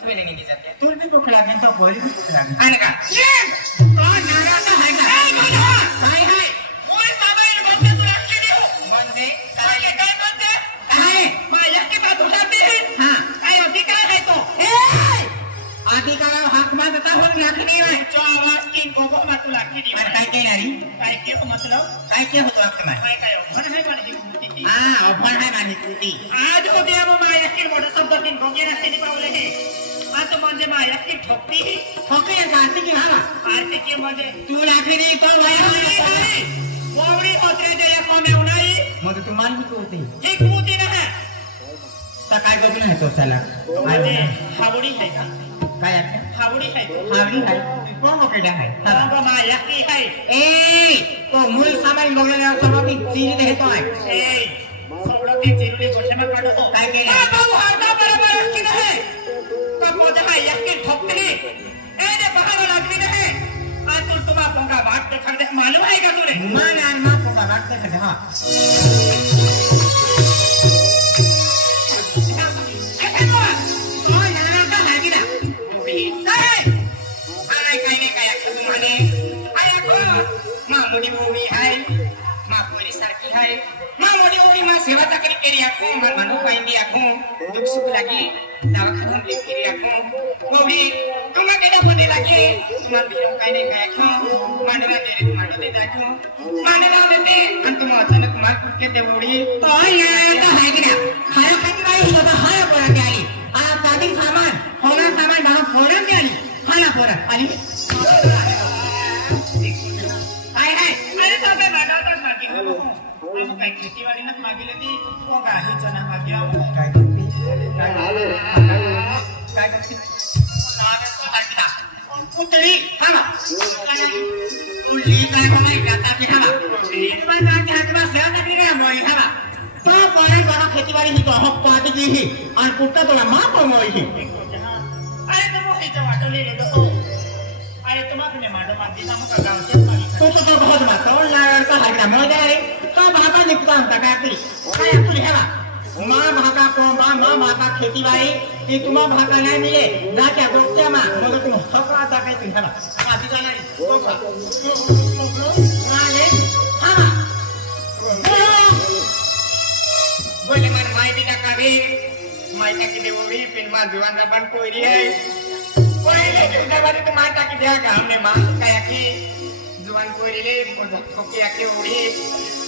तुम्ही निघी जाते तुला भी भूक लागेल तो पोरी भी भूक लागेल आहे का कोण नाराचा आहे का काय आहे ओय बाबा ये म्हणते तू लागली देऊ म्हणजे काय म्हणते काय माझ्या की बात उठाते हां काय होती काय आहे तो अधिकारावर हाक मारता होऊन लागली नाही जो आवाज की गोगो मातू लागली नाही काय केणारी काय के मतलब काय के होतो आपलं काय काय पण आहे माझी कृती हां अफाण आहे माझी कृती आज होते अब माझ्या की मोठा शब्द तीन गोगे रस्ते पावले हे आता म्हणजे माझ्या की ठोकती ठोके जाते की हा आर्थिक म्हणजे तू लागली नाही तो वावडी होते ते या कोण नाही मग तुम्हाला भी होते हे कृती नाही तर काय करतो नाही तो चला म्हणजे हावडी आहे का काय आहे हावडी आहे हावडी आहे कोण मोकळा आहे बाबा माझ्या की आहे ए तो मूल सामान बघलेला समापी चीनी देतो आहे ए सवलती चिरुली गोठेमा काढतो काय केलं बाबा हाडा बरोबर की नाही कपोते हाय यक्की ठोकते ए ने बहाना लागली नाही आज तू तुम्हा पोंगा बात देखा दे मालूम आहे का तुरे मान आणि मा पोका वाटते का हा मोठी मोठी आहे मापुरी सारखी आहे मोठी मोठी मा सेवा चाकरी केली आखो मार मानू पाइंदी आखो दुख सुख लागी दवाखाना ले केली आखो मोठी तुम्हा केदा होते लागी तुम्हा बिरो काय नाही काय आखो मानला तेरे तुम्हाला दे दाखो मानला देते आणि तुम अचानक मार कुठे दे मोठी तो यार का आहे की ना हाय किती नाही होता हाय पोरा आली आ साधी सामान होना सामान दहा फोरन आली हाना पोरा आणि काय खेतीवाडीनच मागितलं ती काही चना माग्या काय करते काय करते कुठली हाना उली काय नाही गाता की हाना पण ना त्या किंवा सेवा नाही रे मोई हाना तो पाणी बना खेतीवाडी ही तो हक पाटी की ही आणि कुठं तुला माप मोई ही अरे तो मोठीचं वाटले रे तो अरे तुम्हाला माडो माती नाम का गावचे तो बहुत मत तो लायर का हगना मोजा रे तो भाता निकता का काकी काय तू हेवा मां भाका को मां माता खेती बाड़ी कि तुमा भाका नहीं मिले जाके गोत्या मां मगर तुम हकरा ता काय तू हेवा आदि जाना रे तो का राले हां बोले मन माई बिना कावे माई का की देवरी पिन मा जीवन रबन कोई है पहिले दिवसामध्ये तू माता की द्या का हमने मां काय की जुवान कोरीले ठोकी आके ओढी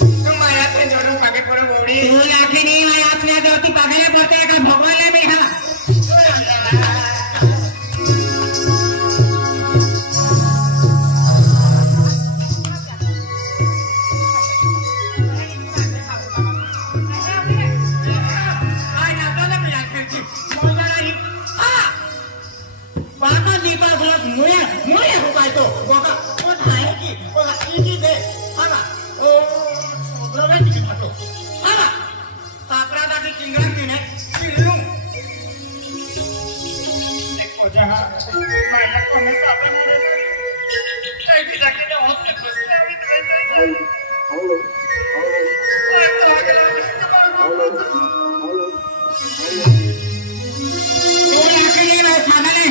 तुम माया ते जोडून पागे पडो ओढी तू लाखे नहीं मैं आपने जोती पागले पड़ते का भगवान ले भी हां मुया हो पाए तो बोका वो थाए की वो इजी दे हां ओ ब्रोवे की फाटो हां साकरा दा की चिंगरा की ने चिल्लू देखो जहां माया को मैं साबे मुरे काय भी जाके तो होते खुशला भी तो हेलो तो लाके ले मैं खाना ले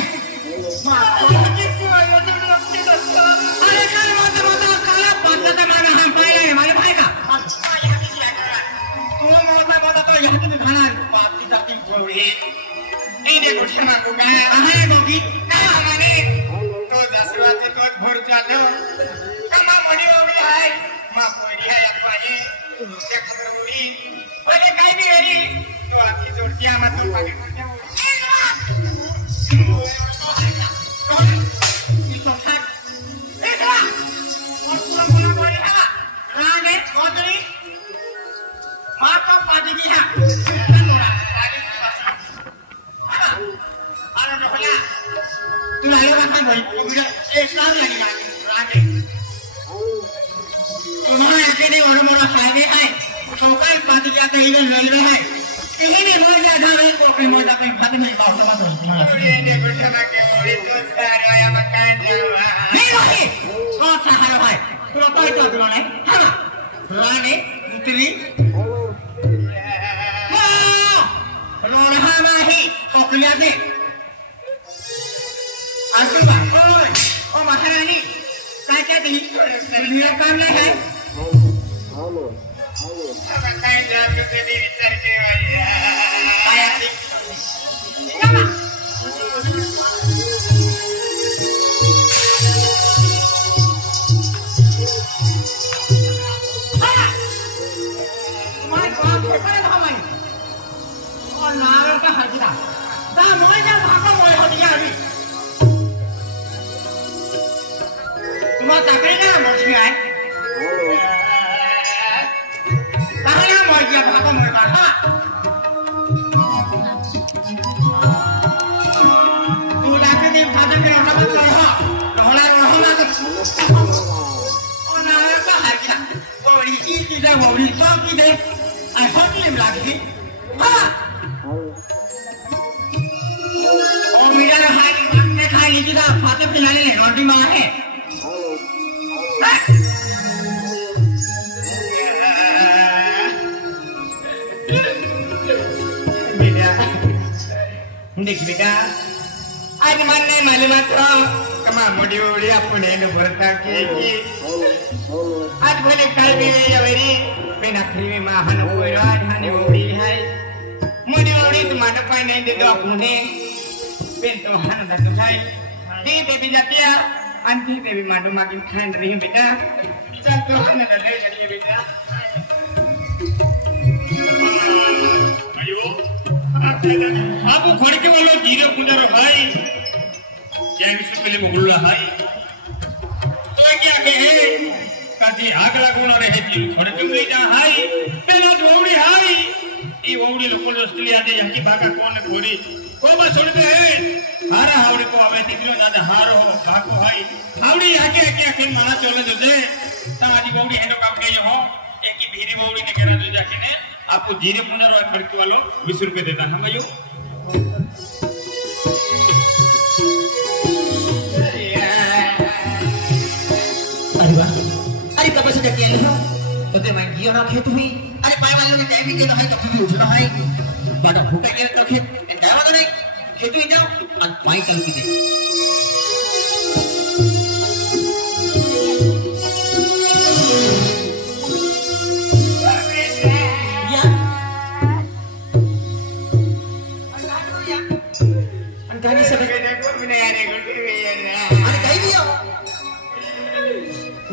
अरे काल मत काला पत्ता मार हम पाए हमारे भाई का तू मोटा तो यहां की खाना पाती जाती बोड़ी नहीं देखो क्षमा को का आहे गोगी हमारे तो दसवां से तो भोर जाते हो कमा मड़ी ओड़ी है मां कोई है अखवाई देख रही ओए काय भी वेरी तो आपकी जोड़ियां मत पागे करते हो रेलवे है कहीं भी मोड़ जा धावे को कोई मोड़ जा कोई भाग नहीं पाओ मत ये बेटा ना के मोड़ी तो सारे आया मकान देवा नहीं रही कौन सा है भाई तू कोई तो दुआ नहीं हां रानी उतरी रो रहा नहीं पकड़िया दे क्या दी दुनिया काम नहीं है अब काय जान के तेरी विचार के भाई आया थी ना मैं बाप के पर भाई और नार का हजरा ता मैं जा भागा मोय हो गया अभी तुम चाकरी ना मुझे आए कहां मोय गया भागा मोय बाबा तू लाके दी भागा के हम कर हो होला रहना के और नार का हजरा बड़ी की दे बड़ी सब की दे आई होती है लागे हां और मेरा हाथ में खाई की था फाते पिलाने ले रोटी मां है देख बेटा आज मन नहीं मालूम था कमा मोड़ी मोड़ी अपने न भरता के आज बोले कल भी यावरी बिना खरी में महान कोई राज हाने मोड़ी है मोड़ी मोड़ी तुम्हारा पाई नहीं दे दो अपने बिन तो हान दस भाई दी देवी जातिया अंती देवी माडू मागिन खान रही बेटा चल तो हान लड़े जड़िए बेटा अयो आप घोड़ी के बोलो जीरो पुंजरो भाई क्या विषय पहले मुगुल्ला भाई तो क्या कहे कदी आग लागून रहे जी थोड़े तुम नहीं जा हाई पहला जोड़ी हाई ये ओड़ी लोकल ऑस्ट्रेलिया दे यकी भागा कौन घोड़ी को बस छोड़ दे हारा हावड़े को आवे तिकलो ज्यादा हारो भागो हाई हावड़ी आगे आगे आके माना चले जो दे ता आजी ओड़ी हेडो काम के हो एक की भीरी ओड़ी ने करा जो जाके ने आपको जीरे पुनर्वा खड़की वालों 20 रुपए देता हम भाइयों अरे वाह अरे कब से जाके आए हो तो ते मैं गियो ना खेत हुई अरे पाए वाले ने टाइम के ना है तो भी उठना है बाटा फूटा के तो खेत टाइम तो नहीं खेत ही जाओ और पाई चल की दे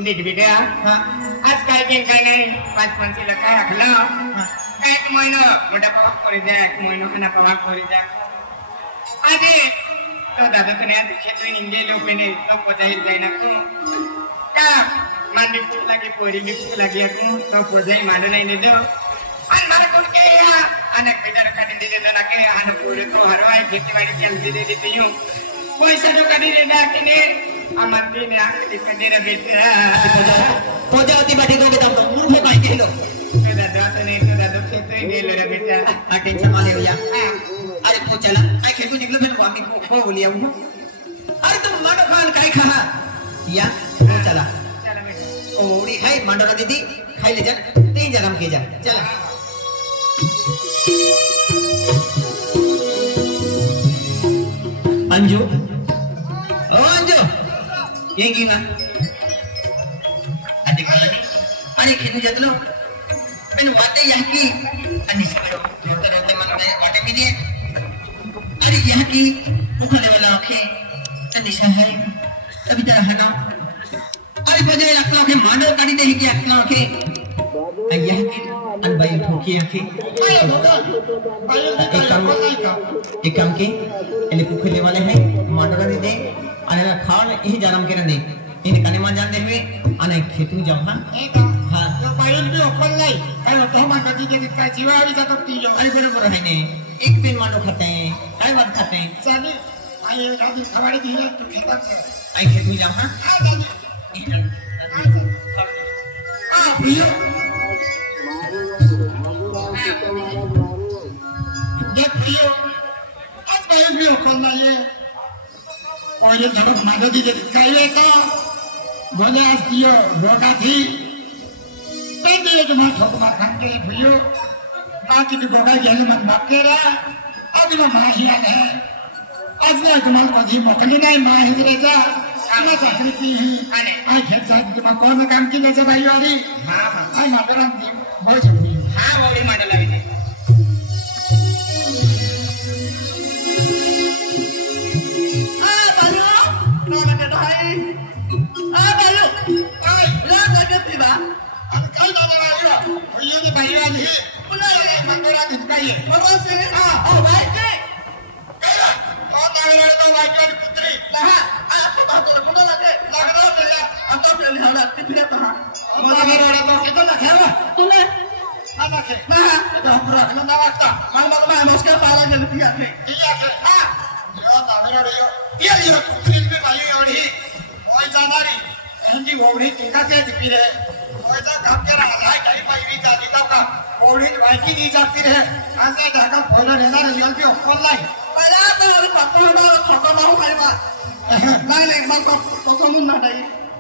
देख बेटा आज काय के काय नाही 5 ला काय राखला एक महिना मोठा पाक करी द्या एक महिना खाना पाक करी द्या आजे तो दादा तने आज खेतोय निंगे लोपेने तो पजाई जाईना को का मांडी फूट लागे पोरी भी फूट लागे को तो पजाई मांडो नाही देदो आणि मारा कोण के या अनेक बेटा काढी दे देता ना के आन पोरे तो हरवाई खेतीवाडी केली दे देते यो पैसा तो काढी दे ना के अमंती ने आके दिखा दे रहा बेटा पौधे होती बाटी को बेटा तो मूर्ख हो काहे लो तो दादा खेत में गेल रे बेटा आ टेंशन वाले हो या अरे पो चला आई खेतु निकलो फिर वामी को बोलिया हूं अरे तुम मांडो खान काय खा या पो चला चला बेटा ओड़ी है मांडो दीदी खाई ले जा तीन जगह के जा चला अंजू ओ अंजू ये की ना अरे खाली अरे खेतु जतलो मैंने वाटे यहाँ की अन्य सभी रोते रोते मन में वाटे भी दिए अरे यहाँ की मुखले वाला आँखें अन्य है अभी तरह है ना अरे बजे अक्ला आँखें मानव काटी दे की अक्ला आँखें यहाँ की अनबाई ठोकी आँखें एक काम के इन्हें मुखले वाले हैं मानव काटी दे अरे खाओ यही जानम के ना दे इन्हें कने मान जान दे हुए अने खेतु जाओ हाँ तो पायल भी ओपन नहीं अरे तो हम कभी के का जीवाड़ी का तो तीजो अरे बरोबर है ने एक दिन मांडो खाते हैं काय बात खाते हैं चाबी आये दादी खवाड़ी दी है तो खेता से आई खेत में जाओ हां आ दादी आ भैया देख भैया आज पायल भी ओपन नहीं है और ये जब मादो दी के काई का बोले आज दियो रोका थी तंदे जो मां ठोक मार खान के भइयो बाकी तो गोगा जाने मन बाकेरा आज वो मां ही है आज ने कमाल को दी मोकली नहीं मां ही रे जा आम्हाला साखरेची आणि आई घेत जात तुम्हा कोण काम केल्याचं बाई आली हा आई मात्र बस होती हा बावडी मांडला विधी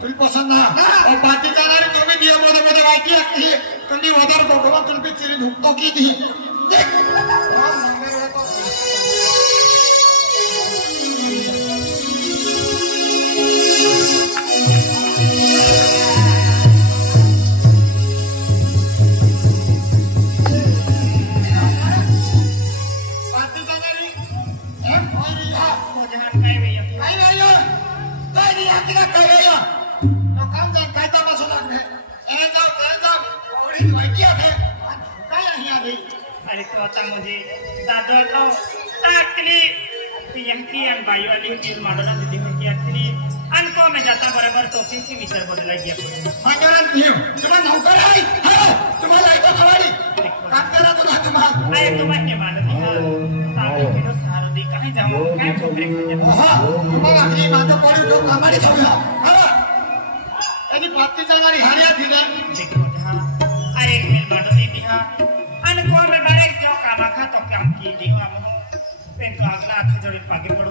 तुला पसंत ना बाकी जाणारे तुम्ही नियमामध्ये माहिती आहे तुम्ही वदार भगवान तुम्ही चिरी धुकतो की दी बराबर तो विचार बदला गया तुम्हाला नौकर आहे तुम्हाला ऐकतो खवाडी काम करा तुम्हाला कहीं जाओ तुम्हाला माझं पॉडी तो कामाने ठेवला त्याची बाबती जाणारी हार्या दिल्या अरे एक मिल बाटो दी दिहा आणि कोण में डायरेक्ट जाओ कामा खा तो काम की दिवा मो पेन तो अगला हाथ जोड़ी पागे पड़ो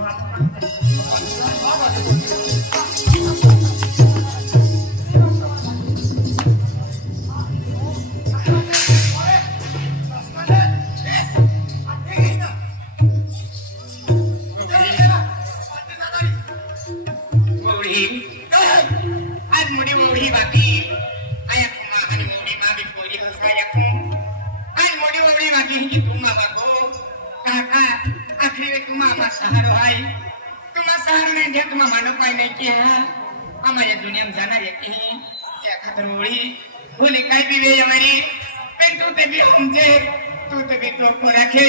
हम दुनिया में जाना रहती है क्या खतर होड़ी बोले काय भी वे हमारी पेन तो ते भी हमसे तू ते भी तो को रखे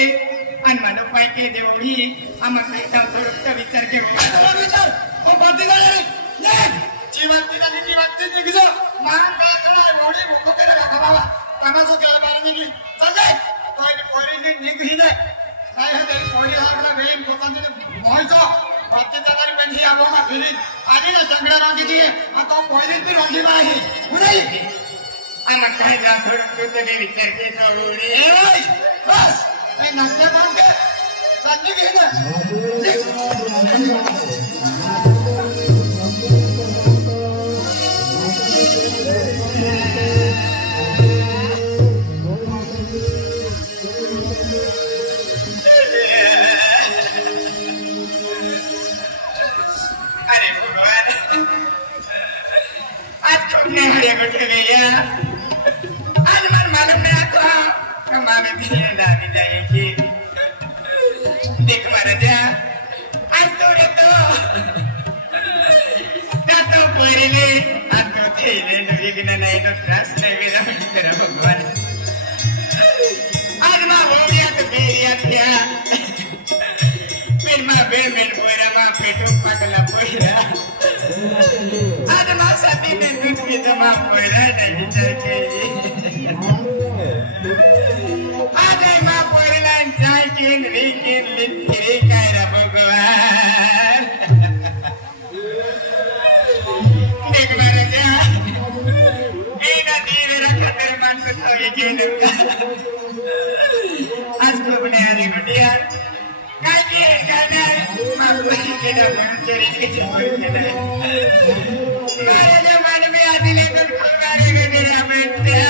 अन मानो पाई के देवड़ी हम काय ता तो विचार के विचार ओ बाती जाने ले जीवन निघजो मान काय करा होड़ी भूको के रखा बाबा कामाचं केलं पाहिजे निघली चल दे तो पोरीने निघी दे काय हे तेरी पोरी लागला वेळ पोताने व्हायचं बाती जाणारी पण ही आबो का फिरी आधी ना जंगला रांगी दी आता पोरी ती रांगी बाही उडई आम काय जा थोडं तू ते विचार के देवड़ी ए भाई बस मैं नाचते मान के चालली घे ना आज मन मालूम नहीं आता कमा में भी डाली जाएगी देख महाराजा आज तो रे तो पहिले आज तो थेले विघ्न नहीं तो त्रास नहीं मेरा तेरा भगवान आज माँ बोलिया तो बेरिया थिया फिर माँ बेर बोरा माँ पेटो पगला बोरा आज माँ साथी में दूध भी तो माँ बोरा नहीं चलके आज माँ बोरा चाय केन लिखिरे कायरा भगवान देख महाराजा एना धीरे रखा तेरे मन को तो ये जेलूंगा आज को बने आने बढ़िया काय किए कहना है माँ कोई के ना चोरी के चोरी के ना महाराजा मन में आदि लेकर खुलवाने में मेरा बेटा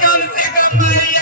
कम से कम